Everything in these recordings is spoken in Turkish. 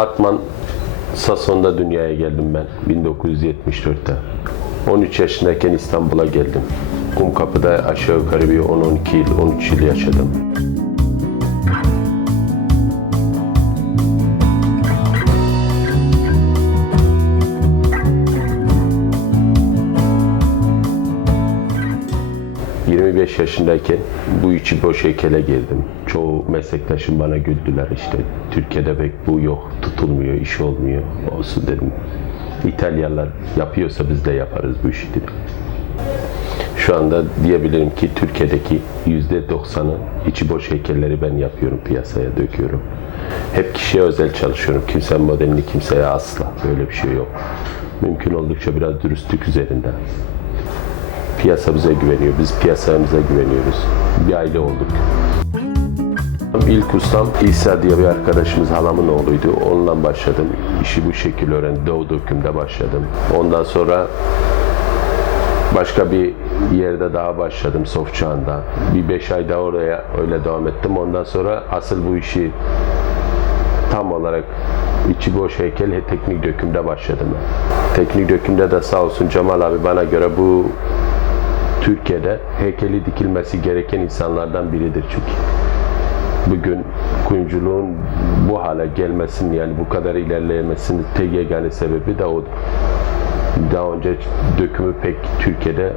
Batman Sason'da dünyaya geldim ben 1974'te. 13 yaşındayken İstanbul'a geldim. Kumkapı'da aşağı yukarı bir 10-12 yıl, 13 yıl yaşadım. Yaşındayken bu içi boş heykele girdim. Çoğu meslektaşım bana güldüler işte. Türkiye'de pek bu yok, tutulmuyor, iş olmuyor. Olsun dedim. İtalyanlar yapıyorsa biz de yaparız bu işi dedim. Şu anda diyebilirim ki Türkiye'deki %90'ı içi boş heykelleri ben yapıyorum, piyasaya döküyorum. Hep kişiye özel çalışıyorum. Kimsenin modelini kimseye asla. Böyle bir şey yok. Mümkün oldukça biraz dürüstlük üzerinden. Piyasa bize güveniyor, biz piyasamıza güveniyoruz. Bir aile olduk. İlk ustam İsa diye bir arkadaşımız, halamın oğluydu. Onunla başladım. İşi bu şekilde öğrendim. Doğu dökümde başladım. Ondan sonra başka bir yerde daha başladım, Sofçağ'ında. Bir 5 ay daha oraya öyle devam ettim. Ondan sonra asıl bu işi tam olarak içi boş heykel teknik dökümde başladım ben. Teknik dökümde de sağ olsun Cemal abi bana göre bu Türkiye'de heykeli dikilmesi gereken insanlardan biridir çünkü. Bugün kuyumculuğun bu hale gelmesinin, yani bu kadar ilerleyemesinin tek yegane sebebi de odur. Daha önce dökümü pek Türkiye'de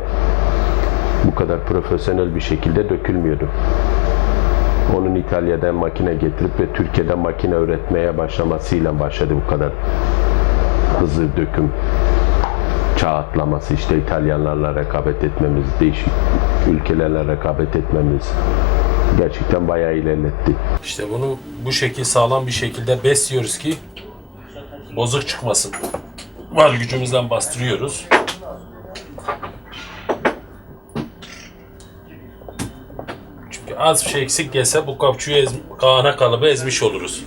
bu kadar profesyonel bir şekilde dökülmüyordu. Onun İtalya'dan makine getirip ve Türkiye'de makine üretmeye başlamasıyla başladı bu kadar hızlı döküm. Çağ atlaması, işte İtalyanlarla rekabet etmemiz, değişik ülkelerle rekabet etmemiz gerçekten bayağı ilerletti. İşte bunu bu şekil sağlam bir şekilde besliyoruz ki bozuk çıkmasın. Var gücümüzden bastırıyoruz. Çünkü az bir şey eksik gelse bu kapçuyu kahana kalıbı ezmiş oluruz.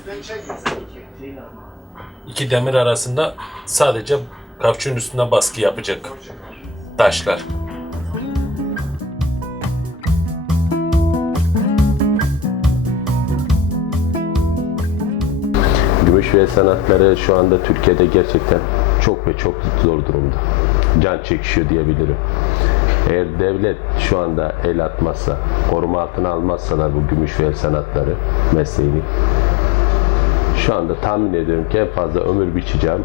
İki demir arasında sadece kapçunun üstüne baskı yapacak taşlar. Gümüş ve sanatları şu anda Türkiye'de gerçekten çok ve çok zor durumda. Can çekişiyor diyebilirim. Eğer devlet şu anda el atmazsa, koruma altına almazsalar bu gümüş ve sanatları mesleğini, şu anda tahmin ediyorum ki en fazla ömür biçeceğim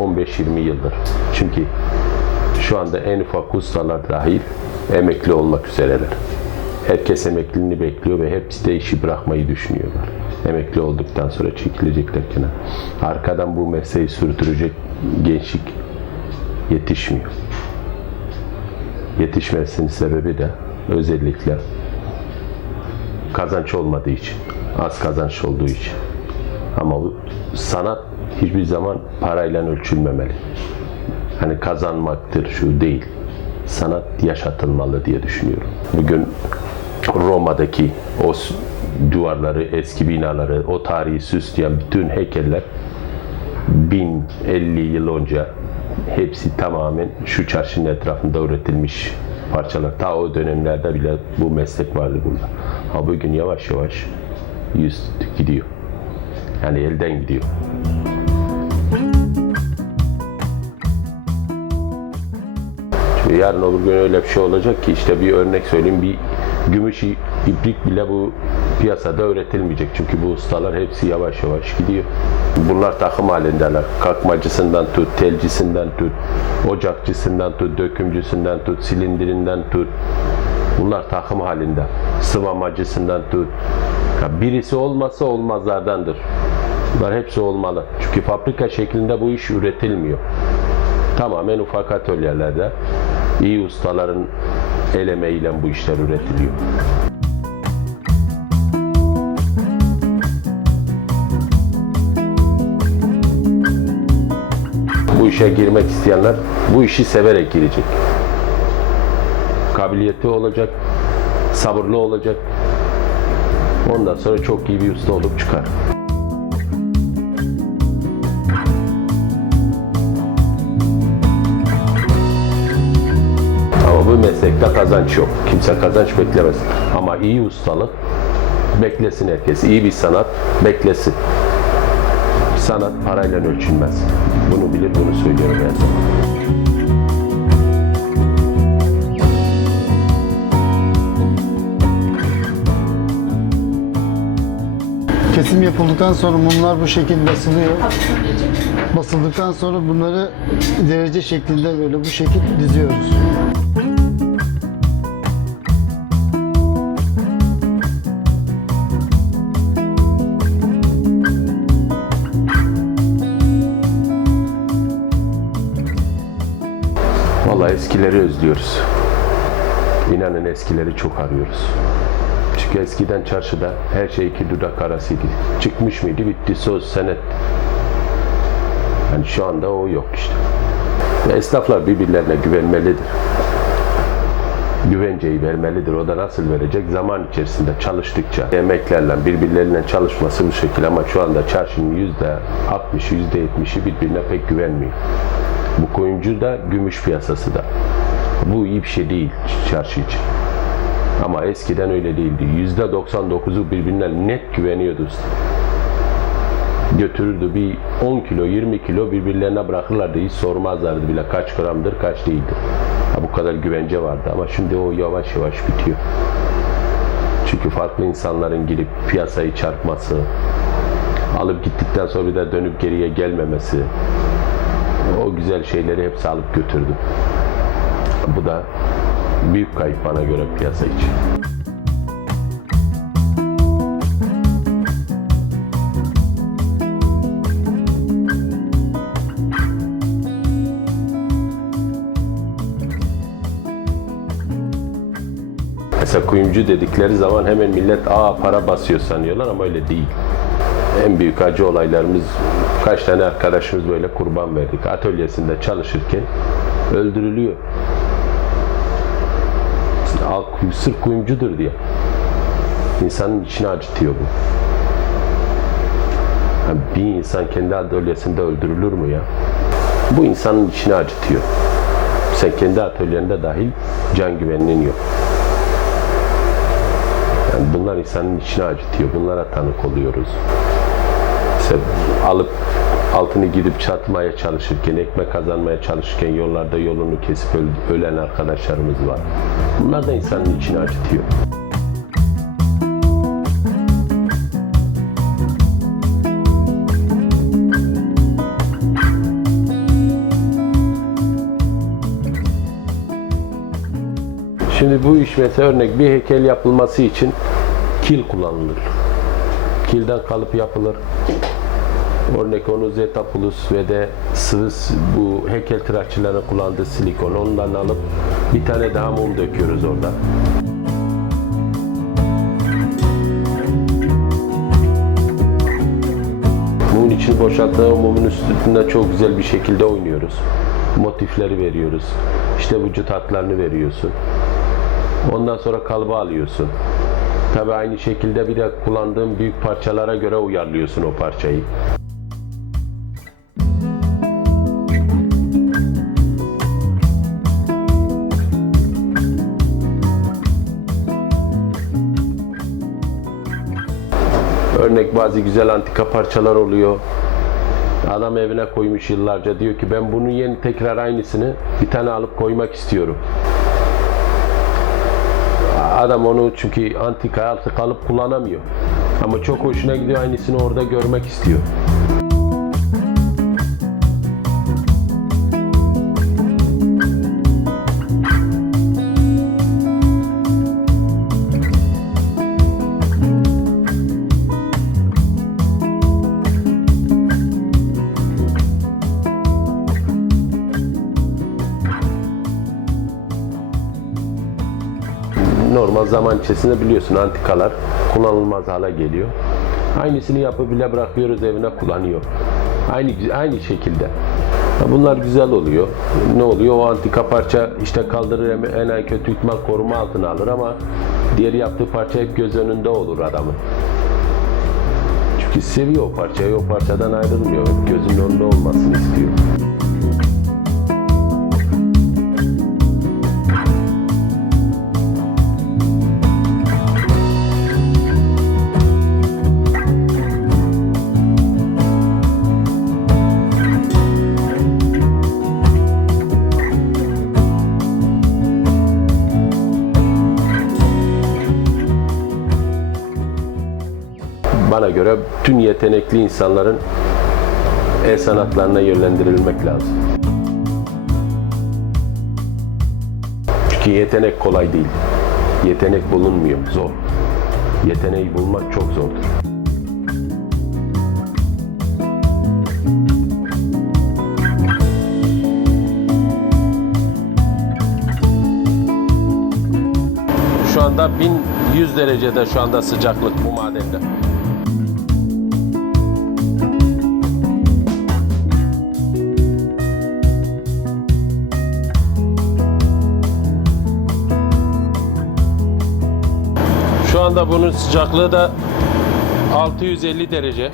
15-20 yıldır. Çünkü şu anda en ufak ustalar dahil emekli olmak üzereler. Herkes emekliliğini bekliyor ve hepsi de işi bırakmayı düşünüyorlar. Emekli olduktan sonra çekilecekler kenara. Arkadan bu mesleği sürdürecek gençlik yetişmiyor. Yetişmesinin sebebi de özellikle kazanç olmadığı için, az kazanç olduğu için. Ama bu sanat hiçbir zaman parayla ölçülmemeli. Hani kazanmaktır, şu değil. Sanat yaşatılmalı diye düşünüyorum. Bugün Roma'daki o duvarları, eski binaları, o tarihi süsleyen bütün heykeller 1050 yıl önce hepsi tamamen şu çarşının etrafında üretilmiş parçalar. Ta o dönemlerde bile bu meslek vardı burada. Ha bugün yavaş yavaş gidiyor. Yani elden gidiyor. Şimdi yarın öbür gün öyle bir şey olacak ki, işte bir örnek söyleyeyim, bir gümüş iplik bile bu piyasada üretilmeyecek. Çünkü bu ustalar hepsi yavaş yavaş gidiyor. Bunlar takım halindeler. Kalkmacısından tut, telcisinden tut, ocakçısından tut, dökümcüsünden tut, silindirinden tut. Bunlar takım halinde. Sıvamacısından tut. Birisi olmazsa olmazlardandır. Bunlar hepsi olmalı. Çünkü fabrika şeklinde bu iş üretilmiyor. Tamamen ufak atölyelerde iyi ustaların el emeğiyle bu işler üretiliyor. Bu işe girmek isteyenler bu işi severek girecek. Kabiliyeti olacak, sabırlı olacak. Ondan sonra çok iyi bir usta olup çıkar. Ama bu meslekte kazanç yok. Kimse kazanç beklemez. Ama iyi ustalık beklesin herkes. İyi bir sanat beklesin. Sanat parayla ölçülmez. Bunu bilir, bunu söylüyorum her zaman. Kesim yapıldıktan sonra mumlar bu şekilde basılıyor. Basıldıktan sonra bunları derece şeklinde böyle bu şekil diziyoruz. Vallahi eskileri özlüyoruz. İnanın eskileri çok arıyoruz. Çünkü eskiden çarşıda her şey iki dudak arasıydı. Çıkmış mıydı bitti, söz, senet. Yani şu anda o yok işte. Esnaflar birbirlerine güvenmelidir. Güvenceyi vermelidir. O da nasıl verecek? Zaman içerisinde çalıştıkça, emeklerle, birbirleriyle çalışması bu şekilde. Ama şu anda çarşının %60'ı, %70'i birbirine pek güvenmiyor. Bu kuyumcu da, gümüş piyasası da. Bu iyi bir şey değil çarşı için. Ama eskiden öyle değildi. %99'u birbirine net güveniyordu. Götürürdü bir 10 kilo, 20 kilo birbirlerine bırakırlardı. Hiç sormazlardı bile kaç gramdır, kaç değildir. Bu kadar güvence vardı ama şimdi o yavaş yavaş bitiyor. Çünkü farklı insanların girip piyasayı çarpması, alıp gittikten sonra bir de dönüp geriye gelmemesi, o güzel şeyleri hepsi alıp götürdü. Bu da büyük kayıp bana göre piyasa için. Mesela kuyumcu dedikleri zaman hemen millet para basıyor sanıyorlar ama öyle değil. En büyük acı olaylarımız, kaç tane arkadaşımız böyle kurban verdik. Atölyesinde çalışırken öldürülüyor. Sırf kuyumcudur diye. İnsanın içini acıtıyor bu. Yani bir insan kendi atölyesinde öldürülür mü ya? Bu insanın içini acıtıyor. Sen kendi atölyende dahil can güvenliğin yok. Yani bunlar insanın içini acıtıyor. Bunlara tanık oluyoruz. Mesela alıp altını gidip çatmaya çalışırken, ekmek kazanmaya çalışırken yollarda yolunu kesip ölen arkadaşlarımız var. Bunlar da insanın içini acıtıyor. Şimdi bu iş mesela örnek bir heykel yapılması için kil kullanılır. Kilden kalıp yapılır. Örnek onu Zetapulus ve de sıvı bu heykeltıraşçıların kullandığı silikon, ondan alıp bir tane daha mum döküyoruz orada. Mumun içini boşalttığımız mumun üstünde çok güzel bir şekilde oynuyoruz. Motifleri veriyoruz. İşte vücut hatlarını veriyorsun. Ondan sonra kalıba alıyorsun. Tabii aynı şekilde bir de kullandığın büyük parçalara göre uyarlıyorsun o parçayı. Örnek bazı güzel antika parçalar oluyor. Adam evine koymuş yıllarca, diyor ki ben bunun yeni tekrar aynısını bir tane alıp koymak istiyorum. Adam onu çünkü antika artık alıp kullanamıyor. Ama çok hoşuna gidiyor, aynısını orada görmek istiyor. Normal zaman içerisinde biliyorsun antikalar kullanılmaz hale geliyor. Aynısını yapıp bile bırakıyoruz, evine kullanıyor. Aynı şekilde. Bunlar güzel oluyor. Ne oluyor? O antika parça işte kaldırır, en kötü ihtimal koruma altına alır ama diğer yaptığı parça hep göz önünde olur adamın. Çünkü seviyor o parçayı, o parçadan ayrılmıyor. Gözünün önünde olmasını istiyor. göre tüm yetenekli insanların el sanatlarına yönlendirilmek lazım. Çünkü yetenek kolay değil. Yetenek bulunmuyor, zor. Yeteneği bulmak çok zordur. Şu anda 1100 derecede şu anda sıcaklık bu madende. Şu anda bunun sıcaklığı da 650 derece.